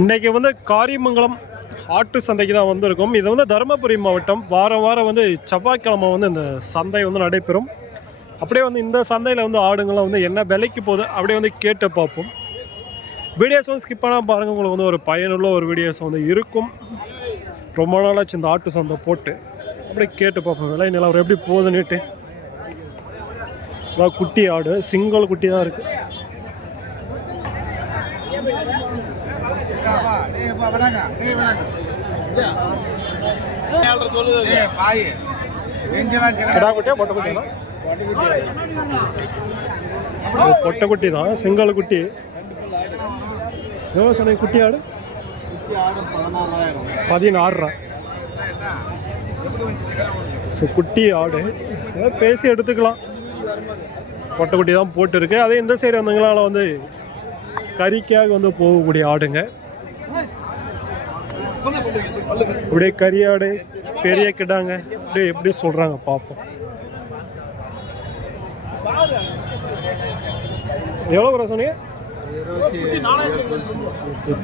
இன்றைக்கி வந்து காரியமங்கலம் ஆட்டு சந்தைக்கு தான் வந்திருக்கும். இது வந்து தருமபுரி மாவட்டம். வாரம் வாரம் வந்து செவ்வாய்க்கிழமை வந்து இந்த சந்தை வந்து நடைபெறும். அப்படியே வந்து இந்த சந்தையில் வந்து ஆடுங்கள்லாம் வந்து என்ன விலைக்கு போகுது அப்படியே வந்து கேட்டு பார்ப்போம். வீடியோஸ் வந்து ஸ்கிப் பண்ணால் பாருங்கள், உங்களுக்கு வந்து ஒரு பயனுள்ள ஒரு வீடியோஸ் வந்து இருக்கும். ரொம்ப நாளாச்சு இந்த ஆட்டு சந்தை போட்டு அப்படியே கேட்டு பார்ப்போம் விலை நிலவரம் எப்படி போகுதுன்னுட்டு. குட்டி ஆடு, சிங்கிள் குட்டி தான் இருக்குது. பொட்டக்குட்டி தான், செங்கல் குட்டி. எவ்வளோ சொன்ன குட்டி ஆடு? 16,000. ஸோ குட்டி ஆடு பேசி எடுத்துக்கலாம். பொட்டக்குட்டி தான் போட்டுருக்கு. அதே இந்த சைடு வந்தவங்களால வந்து கறிக்காக வந்து போகக்கூடிய ஆடுங்க. அப்படியே கறியாடு, பெரிய கிடாங்க அப்படியே எப்படி சொல்கிறாங்க பார்ப்போம். எவ்வளோ வர சொன்னீங்க?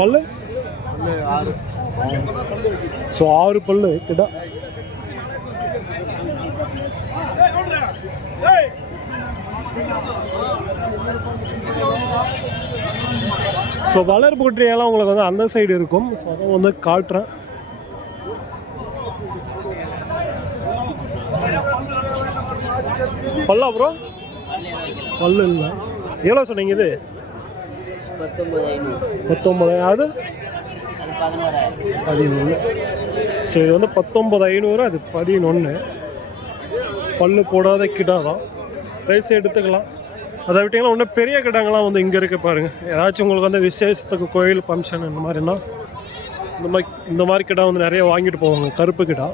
பல்லு ஸோ 6 பல்லு கிடா. ஸோ வளர்ப்பு குட்டியெல்லாம் உங்களுக்கு வந்து அந்த சைடு இருக்கும். ஸோ அதை வந்து காட்டுறேன். பல்லா ப்ரோ? பல்லு இல்லை. எவ்வளோ சொன்னீங்க இது? 19,000. அது 11. ஸோ இது வந்து 19,500. அது 11. பல்லு போடாத கிடா தான். ரைஸ் எடுத்துக்கலாம். அதை விட்டிங்கன்னா இன்னும் பெரிய கிடாங்கெல்லாம் வந்து இங்கே இருக்க பாருங்கள். ஏதாச்சும் உங்களுக்கு வந்து விசேஷத்துக்கு கோயில் ஃபங்க்ஷன் இந்த மாதிரினா இந்த மாதிரி கிடா வந்து நிறைய வாங்கிட்டு போவாங்க. கருப்பு கிடா.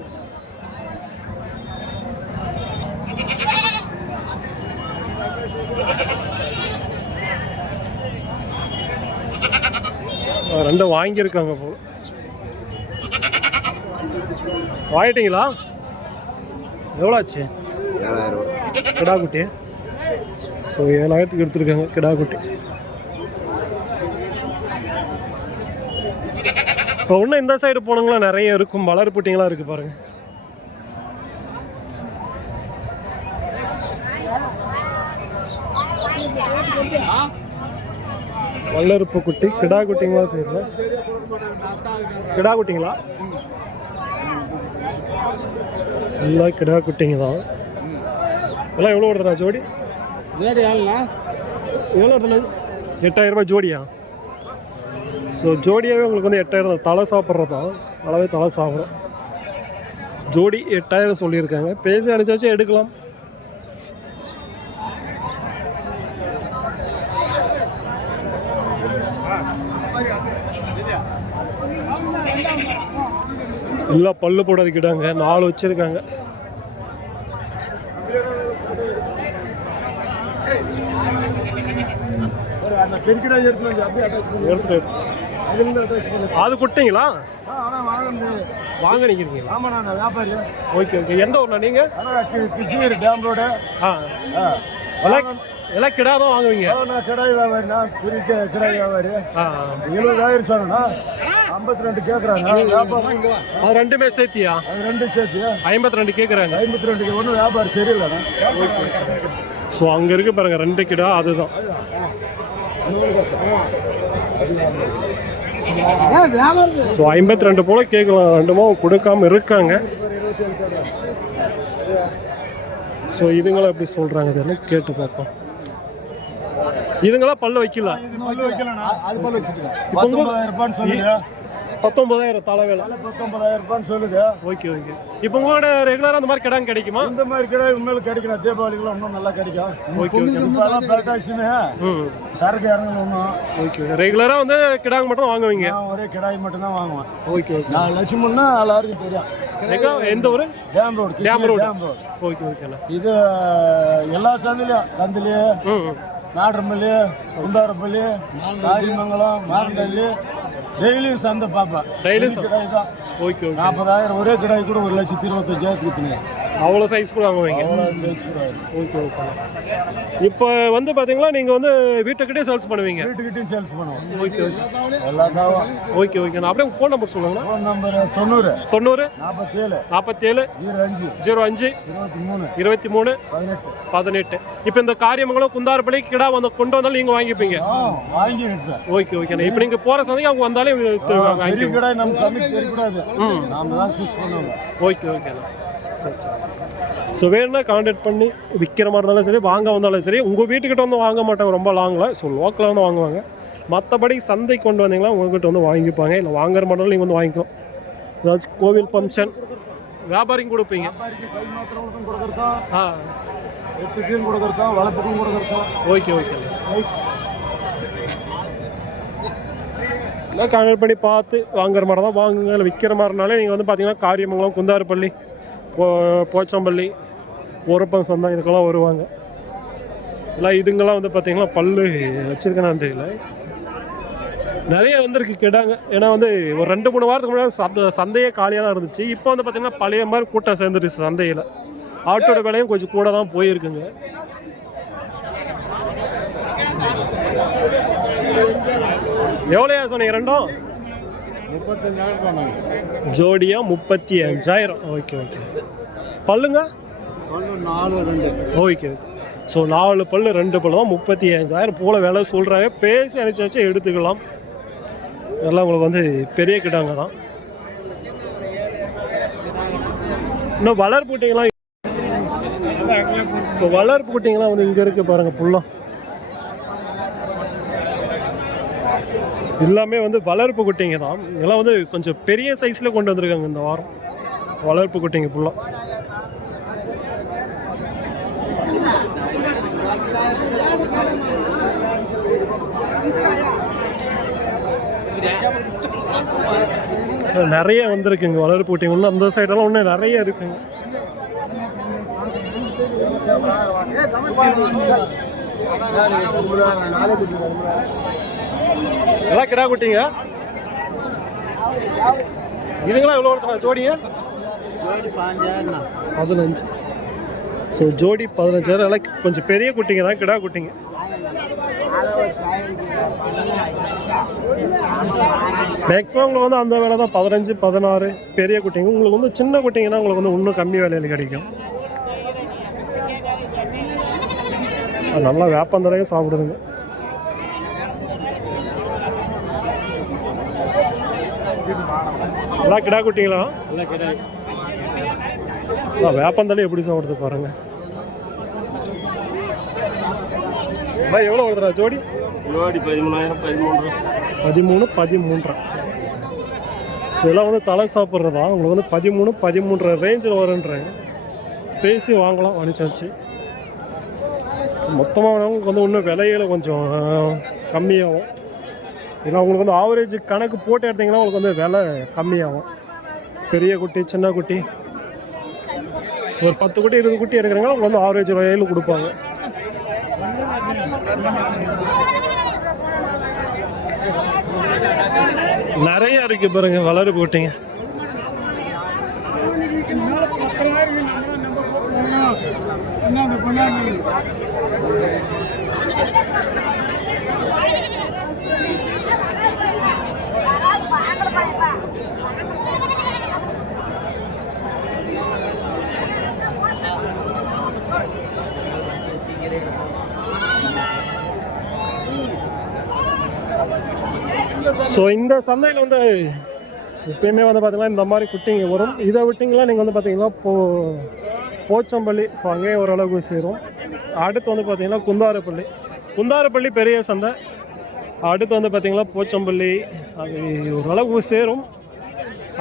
ரெண்டும் வாங்கியிருக்காங்க போல. வாங்கிட்டீங்களா? எவ்வளோ ஆச்சு? 7,000 கிடா குட்டி. ஸோ 7,000க்கு எடுத்துருக்காங்க கிடா குட்டி. இப்போ இன்னும் இந்த சைடு போனவங்களா நிறைய இருக்கும். வளர்ப்புட்டிங்களாம் இருக்குது பாருங்கள். வளர்ப்பு குட்டி கிடா குட்டிங்களா தெரியல. கிடா குட்டிங்களா? எல்லாம் கிடா குட்டிங்க தான். எல்லாம் எவ்வளோ வருதுண்ணா ஜோடி? ஜோடி எவ்வளோ வருதுண்ணா? 8,000 ரூபாய் ஜோடியா? ஸோ ஜோடியாகவே உங்களுக்கு வந்து 8,000 தலை சாப்பிட்றது தான். நல்லாவே தலை சாப்பிட்றோம். ஜோடி 8,000 சொல்லியிருக்காங்க. பேசி அனுப்பிச்சாச்சும் எடுக்கலாம். எல்லாம் பல்லு போடாது கிடாங்க. 4 வச்சுருக்காங்க. அது குட்டிங்களா? வாங்க நிற்கிறீங்களா? ஆமாம், நான் வியாபாரி. Okay okay. எந்த ஊர்ண்ணா நீங்கள்? Krishnagiri dam road. எல்லாம் கிடா தான் வாங்குவீங்க? நான் கிடாய் வியாபாரிண்ணா. பெரிய கிடாய் வியாபாரி. 70,000 சொன்னா 52 கேட்குறாங்க. அது ரெண்டுமே சேர்த்தியா? அது ரெண்டும் சேர்த்து 52 கேட்குறாங்க. 52 ஒன்றும் வியாபாரம் சரியில்லைண்ணா. ஸோ அங்கே இருக்கு பாருங்க 2 கிடா. அதுதான் ஸோ 52 போல கேட்கலாம். ரெண்டுமோ கொடுக்காம இருக்காங்க. ஸோ இதுங்களாம் எப்படி சொல்கிறாங்க இதெல்லாம் கேட்டு பார்ப்போம். இதுங்களாம் பல்லு வைக்கல. 19,000 தலை வேலை. 19,000 ரூபான்னு சொல்லுது. Okay okay. இப்போ உங்களோட ரெகுலராக அந்த மாதிரி கிடாங்க கிடைக்குமா? இந்த மாதிரி கிடா உண்மையில கிடைக்கும். தீபாவளிக்குலாம் இன்னும் நல்லா கிடைக்கும். Okay okay. இப்போலாம் பெரட்டாச்சுன்னு சரக்கு இறங்கல ஒன்றும். Okay okay. ரெகுலராக வந்து கிடாங்க மட்டும் வாங்குவீங்க? ஒரே கிடாய் மட்டும் தான் வாங்குவேன். Okay okay. 4 லட்சம்னா எல்லாருக்கும் தெரியும். எந்த ஊர்? Dam road. Dam road. Okay ஓகேண்ணா. இது எல்லா சந்தையிலையும் கந்திலி, நாடரம்பள்ளி, குந்தாரப்பள்ளி, காரிமங்கலம், மாரண்டல்லி டெய்லியும் சந்தை பார்ப்பேன். டெய்லியும் கிடாய் தான். Okay okay. 40,000 ஒரே கிடாய் கூட 1,25,000 கொடுத்துங்க. அவ்வளோ சைஸ் கூட வாங்குவீங்க. அவ்வளோ சைஸ் கூட வரும். Okay okay. இப்போ வந்து பார்த்தீங்களா நீங்கள் வந்து வீட்டுக்கிட்டே சேல்ஸ் பண்ணுவீங்க? வீட்டுக்கிட்டையும் சேல்ஸ் பண்ணுவோம். Okay okay. எல்லா தாவும். Okay okay. நான் அப்படியே ஃபோன் நம்பர் சொல்லுங்களா? Phone number 90 90 47 47 05 05 23 23 18. இப்போ இந்த காரியமங்கலம் குந்தாரப்பள்ளி கிடா வந்து கொண்டு வந்தாலும் நீங்கள் வாங்கிப்பீங்க? வாங்கி விற்பேன். Okay okay. இப்போ நீங்கள் போகிற சந்தைக்கு அவங்க வந்தாலே பெரிய கடை நம்ம கம்மி தெரியக்கூடாது. நாம தான் சூஸ் பண்ணுவோம். Okay okay. ஸோ வேணும்னா கான்டாக்ட் பண்ணி விற்கிற மாதிரி இருந்தாலும் சரி, வாங்க வந்தாலும் சரி. உங்கள் வீட்டுக்கிட்ட வந்து வாங்க மாட்டாங்க ரொம்ப லாங்கில். ஸோ லோக்கலில் வந்து வாங்குவாங்க. மற்றபடி சந்தைக்கு கொண்டு வந்தீங்கன்னா உங்கள்கிட்ட வந்து வாங்கிப்பாங்க. இல்லை வாங்குற மாடலும் நீங்கள் வந்து வாங்கிக்கலாம். ஏதாச்சும் கோவில் ஃபங்க்ஷன் வியாபாரியும் கொடுப்பீங்க? கை மாத்திரம் கொடுக்குறதா, ஆ வெட்டுக்கும் கொடுக்குறதா, வளர்ப்புக்கும் கொடுக்குறதா. Okay okay. இல்லை கான்டாக்ட் பண்ணி பார்த்து வாங்குற மாதிரி தான் வாங்குங்க. இல்லை விற்கிற மாதிரினாலே நீங்கள் வந்து பார்த்தீங்கன்னா காரியமங்கலம், குந்தாரப்பள்ளி, போச்சம்பள்ளி, ஒரப்பன் சந்தை இதுக்கெல்லாம் வருவாங்க. இல்லை இதுங்கெல்லாம் வந்து பார்த்தீங்கன்னா பல்லு வச்சுருக்கேன்னு தெரியல, நிறைய வந்துருக்கு கிடாங்க. ஏன்னா வந்து ஒரு 2-3 வாரத்துக்கு முன்னாடி சந்தையே காலியாக தான் இருந்துச்சு. இப்போ வந்து பார்த்தீங்கன்னா பழைய மாதிரி கூட்டம் சேர்ந்துருச்சு சந்தையில். ஆட்டோட விலையும் கொஞ்சம் கூட தான் போயிருக்குங்க. எவ்வளோயா சொன்னீங்க ரெண்டும்? 35,000 ஜோடியா 35,000. Okay okay. பல்லுங்க 4 2. Okay okay. ஸோ 4 பல்லு 2 பல்லு தான் 35,000 போல் விலை சொல்கிறாங்க. பேசி அனுப்பிச்சி வச்சு எடுத்துக்கலாம். எல்லாம் உங்களுக்கு வந்து பெரிய கிடாங்க தான். இன்னும் வளர்ப்பு குட்டிங்களாம். ஸோ வளர்ப்பு குட்டிங்களாம் வந்து இங்கே இருக்குது பாருங்கள். ஃபுல்லாக எல்லாமே வந்து வளர்ப்பு குட்டிங்க தான். இதெல்லாம் வந்து கொஞ்சம் பெரிய சைஸில் கொண்டு வந்திருக்காங்க இந்த வாரம் வளர்ப்பு குட்டிங்க ஃபுல்லாக. நிறைய வந்திருக்குங்க வளர்ப்பு குட்டிங்க. இன்னும் அந்த சைடெல்லாம் இன்னும் நிறைய இருக்குங்க. எல்லாம் கிடா குட்டிங்க. இதுங்களாம் எவ்வளோ வருதுண்ணா ஜோடிங்க? 15. ஸோ ஜோடி 15,000. எல்லாம் கொஞ்சம் பெரிய குட்டிங்க தான், கிடா குட்டிங்க. மேக்ஸிமம் உங்களுக்கு வந்து அந்த வேலை தான் 15 16 பெரிய குட்டிங்க. உங்களுக்கு வந்து சின்ன குட்டிங்கன்னா உங்களுக்கு வந்து இன்னும் கம்மி விலையில் கிடைக்கும். நல்லா வேப்பந்தரையும் சாப்பிடுதுங்க. எல்லாம் கிடா குட்டிங்களா? எல்லாம் கிடா. வேப்பந்தலை எப்படி சாப்பிடுது பாருங்க. எவ்வளோ வருதுடா ஜோடி? ஜோடி 13,000 13. 13. ஸோ இதெல்லாம் வந்து தலை சாப்பிட்றதா உங்களுக்கு வந்து 13 ரேஞ்சில் வருன்றாங்க. பேசி வாங்கலாம் அனுப்பிச்சாச்சு. மொத்தமாக உங்களுக்கு வந்து இன்னும் விலையில கொஞ்சம் கம்மியாகும். ஏன்னா உங்களுக்கு வந்து ஆவரேஜ் கணக்கு போட்டு எடுத்திங்கன்னா உங்களுக்கு வந்து விலை கம்மியாகும். பெரிய குட்டி சின்ன குட்டி ஒரு 10 குட்டி 20 குட்டி எடுக்கிறாங்கன்னா உங்களுக்கு வந்து ஆவரேஜ் விலையில் கொடுப்பாங்க. நிறைய இருக்கு பாருங்க வளர்ப்பு குட்டிங்க. ஸோ இந்த சந்தையில் வந்து எப்பயுமே வந்து பார்த்திங்கன்னா இந்த மாதிரி குட்டிங்க வரும். இதை விட்டிங்களா நீங்கள் வந்து பார்த்திங்கன்னா போச்சம்பள்ளி. ஸோ அங்கேயே ஓரளவுக்கு சேரும். அடுத்து வந்து பார்த்திங்கன்னா குந்தாரப்பள்ளி பெரிய சந்தை. அடுத்து வந்து பார்த்திங்கன்னா போச்சம்பள்ளி அது ஓரளவுக்கு சேரும்.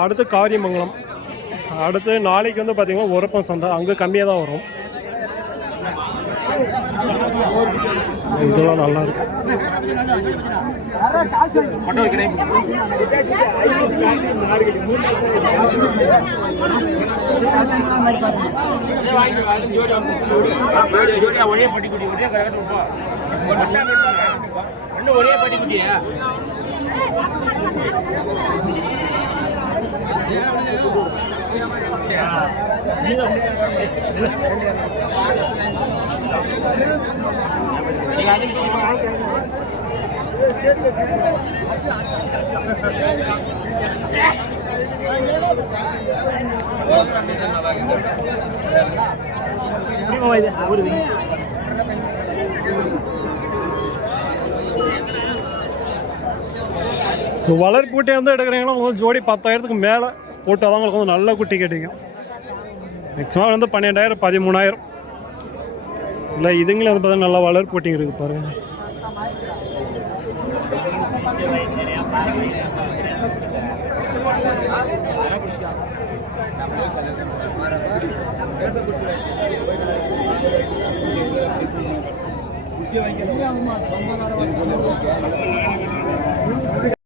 அடுத்து காரியமங்கலம். அடுத்து நாளைக்கு வந்து பார்த்திங்கன்னா ஒரப்பன் சந்தை. அங்கே கம்மியாக தான் வரும். இதெல்லாம் நல்லா இருக்கு. ஸோ வளர்ப்பூட்டியை வந்து எடுக்கிறீங்கன்னா உங்களுக்கு ஜோடி 10,000க்கு மேலே போட்டால் தான் உங்களுக்கு வந்து நல்ல குட்டி கிடைக்கும். மேக்ஸிமம் வந்து 12,000 13,000 இல்லை. இதுங்களே வந்து பார்த்தீங்கன்னா நல்லா வளர்ப்பூட்டிங்க இருக்குது பாருங்கள்.